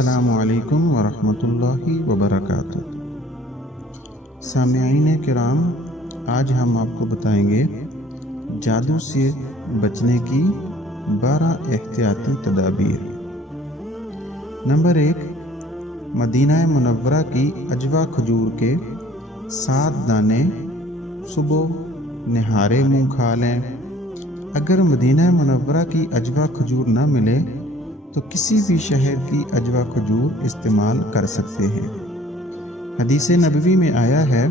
السلام علیکم ورحمۃ اللہ وبرکاتہ۔ سامعین کرام، آج ہم آپ کو بتائیں گے جادو سے بچنے کی 12 احتیاطی تدابیر۔ نمبر 1، مدینہ منورہ کی اجوا کھجور کے 7 دانے صبح نہارے منہ کھا لیں۔ اگر مدینہ منورہ کی اجوا کھجور نہ ملے تو کسی بھی شہر کی اجوا کھجور استعمال کر سکتے ہیں۔ حدیث نبوی میں آیا ہے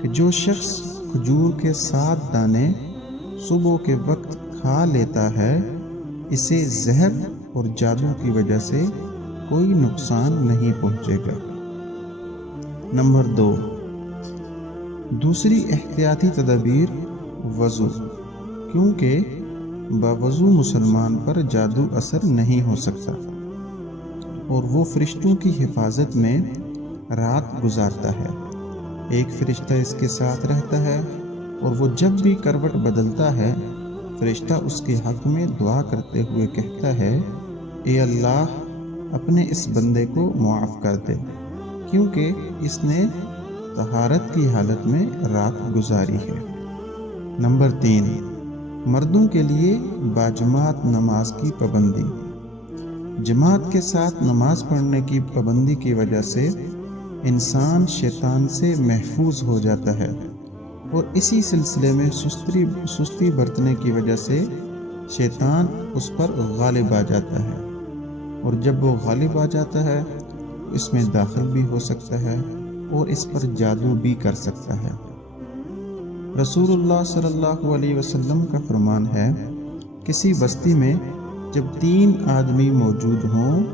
کہ جو شخص کھجور کے 7 دانے صبح کے وقت کھا لیتا ہے اسے زہر اور جادو کی وجہ سے کوئی نقصان نہیں پہنچے گا۔ نمبر 2، دوسری احتیاطی تدابیر وضو، کیونکہ باوضو مسلمان پر جادو اثر نہیں ہو سکتا اور وہ فرشتوں کی حفاظت میں رات گزارتا ہے۔ ایک فرشتہ اس کے ساتھ رہتا ہے اور وہ جب بھی کروٹ بدلتا ہے فرشتہ اس کے حق میں دعا کرتے ہوئے کہتا ہے، اے اللہ اپنے اس بندے کو معاف کر دے، کیونکہ اس نے طہارت کی حالت میں رات گزاری ہے۔ نمبر 3، مردوں کے لیے باجماعت نماز کی پابندی۔ جماعت کے ساتھ نماز پڑھنے کی پابندی کی وجہ سے انسان شیطان سے محفوظ ہو جاتا ہے، اور اسی سلسلے میں سستی برتنے کی وجہ سے شیطان اس پر غالب آ جاتا ہے، اور جب وہ غالب آ جاتا ہے اس میں داخل بھی ہو سکتا ہے اور اس پر جادو بھی کر سکتا ہے۔ رسول اللہ صلی اللہ علیہ وسلم کا فرمان ہے، کسی بستی میں جب 3 آدمی موجود ہوں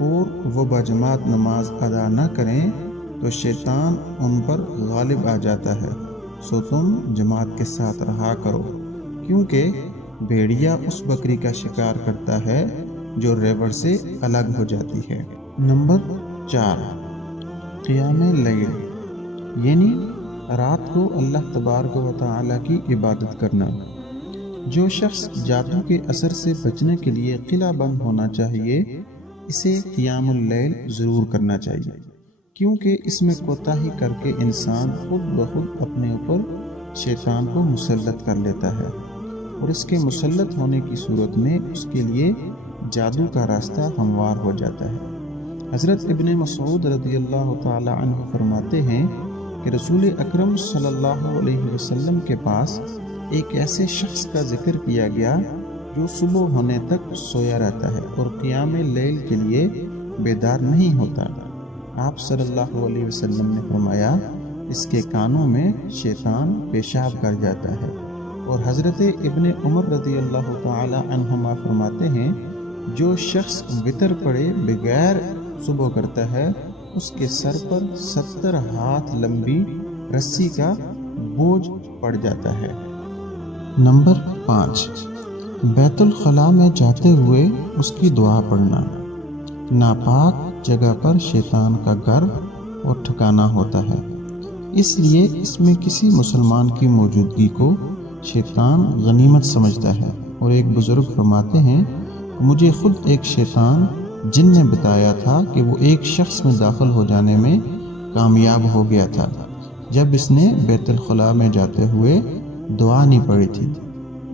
اور وہ باجماعت نماز ادا نہ کریں تو شیطان ان پر غالب آ جاتا ہے، سو تم جماعت کے ساتھ رہا کرو، کیونکہ بھیڑیا اس بکری کا شکار کرتا ہے جو ریوڑ سے الگ ہو جاتی ہے۔ نمبر 4، قیام اللیل، یعنی رات کو اللہ تبارک و تعالی کی عبادت کرنا۔ جو شخص جادو کے اثر سے بچنے کے لیے قلعہ بند ہونا چاہیے اسے قیام اللیل ضرور کرنا چاہیے، کیونکہ اس میں کوتاہی کر کے انسان خود بخود اپنے اوپر شیطان کو مسلط کر لیتا ہے، اور اس کے مسلط ہونے کی صورت میں اس کے لیے جادو کا راستہ ہموار ہو جاتا ہے۔ حضرت ابن مسعود رضی اللہ تعالی عنہ فرماتے ہیں کہ رسول اکرم صلی اللہ علیہ وسلم کے پاس ایک ایسے شخص کا ذکر کیا گیا جو صبح ہونے تک سویا رہتا ہے اور قیام لیل کے لیے بیدار نہیں ہوتا۔ آپ صلی اللہ علیہ وسلم نے فرمایا، اس کے کانوں میں شیطان پیشاب کر جاتا ہے۔ اور حضرت ابن عمر رضی اللہ تعالی عنہما فرماتے ہیں، جو شخص وتر پڑے بغیر صبح کرتا ہے اس کے سر پر 70 ہاتھ لمبی رسی کا بوجھ پڑ جاتا ہے۔ نمبر 5، بیت الخلاء میں جاتے ہوئے اس کی دعا پڑھنا۔ ناپاک جگہ پر شیطان کا گھر اور ٹھکانہ ہوتا ہے، اس لیے اس میں کسی مسلمان کی موجودگی کو شیطان غنیمت سمجھتا ہے۔ اور ایک بزرگ فرماتے ہیں، مجھے خود ایک شیطان جن نے بتایا تھا کہ وہ ایک شخص میں داخل ہو جانے میں کامیاب ہو گیا تھا جب اس نے بیت الخلاء میں جاتے ہوئے دعا نہیں پڑھی تھی۔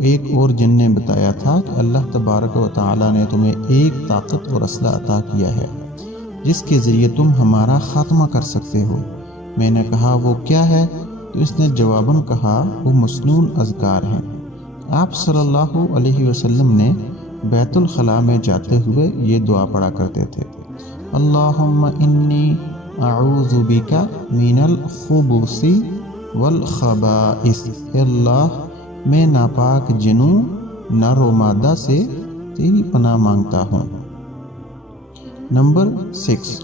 ایک اور جن نے بتایا تھا کہ اللہ تبارک و تعالی نے تمہیں ایک طاقت اور اسلحہ عطا کیا ہے جس کے ذریعے تم ہمارا خاتمہ کر سکتے ہو۔ میں نے کہا وہ کیا ہے؟ تو اس نے جواباً کہا وہ مسنون اذکار ہیں۔ آپ صلی اللہ علیہ وسلم نے بیت الخلاء میں جاتے ہوئے یہ دعا پڑھا کرتے تھے، اللہم انی اعوذ بک من الخبث والخبائث، اے اللہ میں ناپاک جنوں نر و مادہ سے تیری پناہ مانگتا ہوں۔ نمبر 6،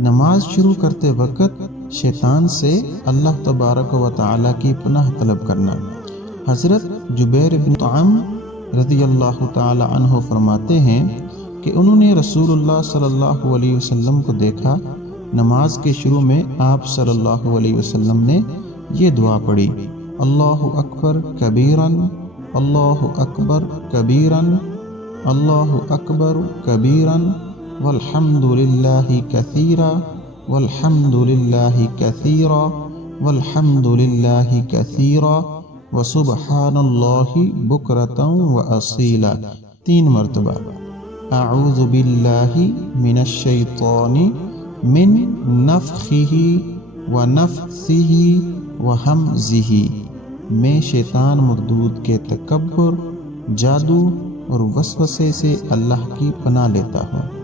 نماز شروع کرتے وقت شیطان سے اللہ تبارک و تعالی کی پناہ طلب کرنا۔ حضرت جبیر بن طعم رضی اللہ تعالی عنہ فرماتے ہیں کہ انہوں نے رسول اللہ صلی اللہ علیہ وسلم کو دیکھا، نماز کے شروع میں آپ صلی اللہ علیہ وسلم نے یہ دعا پڑھی، اللہ اکبر کبیراً، اللہ اکبر کبیراً، اللہ اکبر کبیراً، والحمد للہ کثیرا والحمد للہ کثیرا والحمد للہ کثیرا وسبحان اللہ بکرۃ واصیلا 3 مرتبہ۔ اعوذ باللہ من الشیطان من نفخہ ونفثہ وہمزہ، میں شیطان مردود کے تکبر، جادو اور وسوسے سے اللہ کی پناہ لیتا ہوں۔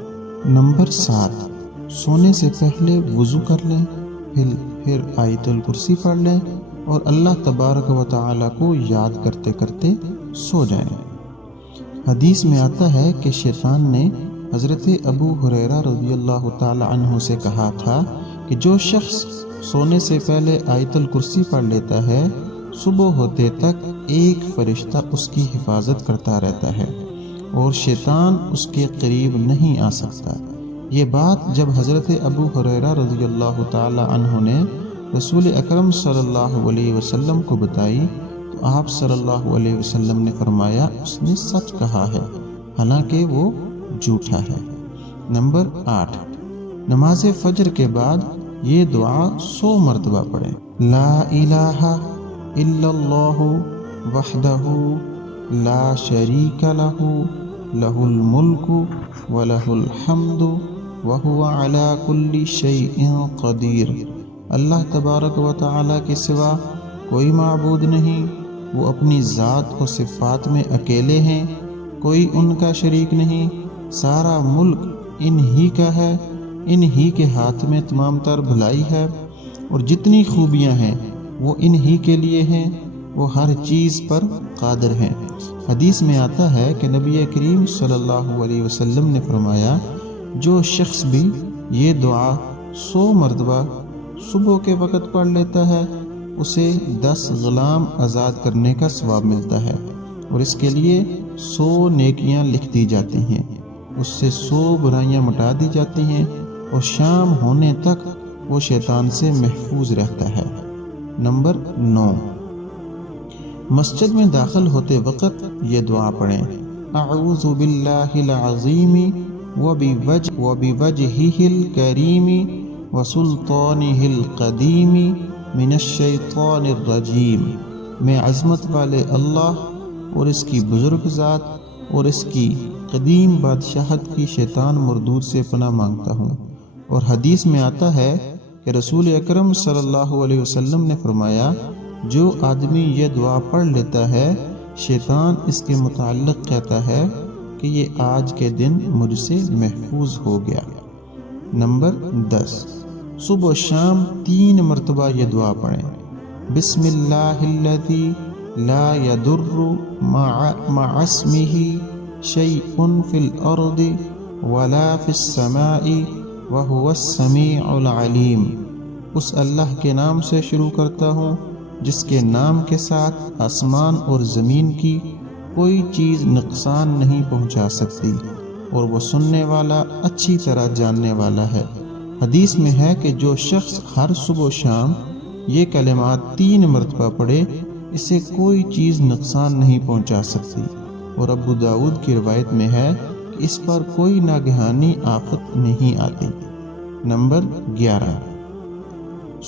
نمبر 7، سونے سے پہلے وضو کر لیں، پھر آیت الکرسی پڑھ لیں اور اللہ تبارک و تعالیٰ کو یاد کرتے کرتے سو جائیں۔ حدیث میں آتا ہے کہ شیطان نے حضرت ابو ہریرہ رضی اللہ تعالی عنہ سے کہا تھا کہ جو شخص سونے سے پہلے آیت الکرسی پڑھ لیتا ہے، صبح ہوتے تک ایک فرشتہ اس کی حفاظت کرتا رہتا ہے اور شیطان اس کے قریب نہیں آ سکتا۔ یہ بات جب حضرت ابو ہریرہ رضی اللہ تعالی عنہ نے رسول اکرم صلی اللہ علیہ وسلم کو بتائی تو آپ صلی اللہ علیہ وسلم نے فرمایا اس نے سچ کہا ہے، حالانکہ وہ جھوٹا ہے۔ نمبر 8، نماز فجر کے بعد یہ دعا 100 مرتبہ پڑھیں۔ لا الہ الا اللہ وحدہ لا شریک لہ لہ الملک ولہ الحمد وہو علی کل شیء قدیر۔ اللہ تبارک و تعالیٰ کے سوا کوئی معبود نہیں، وہ اپنی ذات و صفات میں اکیلے ہیں، کوئی ان کا شریک نہیں، سارا ملک انہی کا ہے، انہی کے ہاتھ میں تمام تر بھلائی ہے اور جتنی خوبیاں ہیں وہ انہی کے لیے ہیں، وہ ہر چیز پر قادر ہیں۔ حدیث میں آتا ہے کہ نبی کریم صلی اللہ علیہ وسلم نے فرمایا جو شخص بھی یہ دعا 100 مرتبہ صبح کے وقت پڑھ لیتا ہے اسے 10 غلام آزاد کرنے کا ثواب ملتا ہے اور اس کے لیے 100 نیکیاں لکھ دی جاتی ہیں، اس سے 100 برائیاں مٹا دی جاتی ہیں اور شام ہونے تک وہ شیطان سے محفوظ رہتا ہے۔ نمبر 9، مسجد میں داخل ہوتے وقت یہ دعا پڑھیں۔ اعوذ باللہ العظیم وبوجہہ الکریم وسلطانہ القدیم من الشیطان الرجیم، میں عظمت والے اللہ اور اس کی بزرگ ذات اور اس کی قدیم بادشاہت کی شیطان مردود سے پناہ مانگتا ہوں۔ اور حدیث میں آتا ہے کہ رسول اکرم صلی اللہ علیہ وسلم نے فرمایا جو آدمی یہ دعا پڑھ لیتا ہے شیطان اس کے متعلق کہتا ہے کہ یہ آج کے دن مجھ سے محفوظ ہو گیا۔ نمبر 10، صبح و شام 3 مرتبہ یہ دعا پڑھیں۔ بسم اللہ الذی لا یضر مع اسمہ شیء فی الارض ولا فی السماء وہو السمیع العلیم، اس اللہ کے نام سے شروع کرتا ہوں جس کے نام کے ساتھ آسمان اور زمین کی کوئی چیز نقصان نہیں پہنچا سکتی اور وہ سننے والا اچھی طرح جاننے والا ہے۔ حدیث میں ہے کہ جو شخص ہر صبح و شام یہ کلمات 3 مرتبہ پڑھے اسے کوئی چیز نقصان نہیں پہنچا سکتی، اور ابو داؤد کی روایت میں ہے کہ اس پر کوئی ناگہانی آفت نہیں آتی۔ نمبر 11،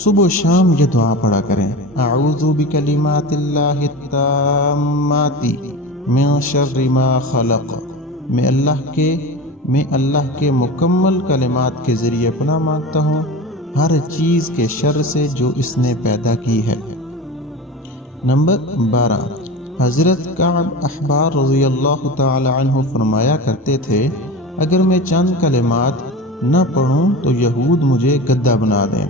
صبح و شام یہ دعا پڑھا کریں۔ اعوذ بکلمات اللہ التامات من شر ما خلق، میں اللہ کے مکمل کلمات کے ذریعے پناہ مانگتا ہوں ہر چیز کے شر سے جو اس نے پیدا کی ہے۔ نمبر 12، حضرت کعب احبار رضی اللہ تعالی عنہ فرمایا کرتے تھے اگر میں چند کلمات نہ پڑھوں تو یہود مجھے گدھا بنا دیں۔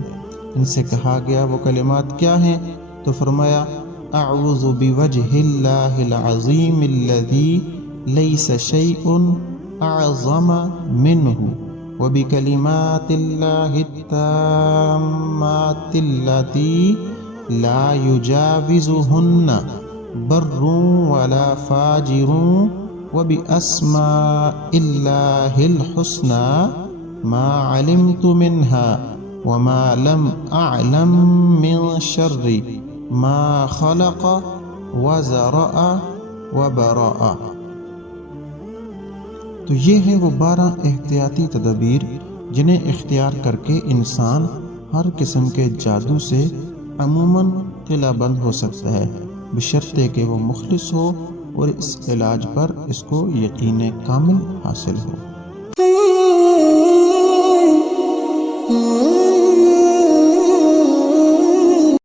ان سے کہا گیا وہ کلمات کیا ہیں؟ تو فرمایا اعوذ بوجہ اللہ العظیم الذی لیس شیء اعظم منہ وبکلمات اللہ التامات اللاتی لا یجاوزہن بر ولا فاجر وباسماء اللہ الحسنى ما علمت منها وما لم اعلم من شر ما خلق وزرع وبرأ۔ تو یہ ہیں وہ 12 احتیاطی تدابیر جنہیں اختیار کر کے انسان ہر قسم کے جادو سے عموماً قلعہ بند ہو سکتا ہے، بشرطے کہ وہ مخلص ہو اور اس علاج پر اس کو یقین کامل حاصل ہو۔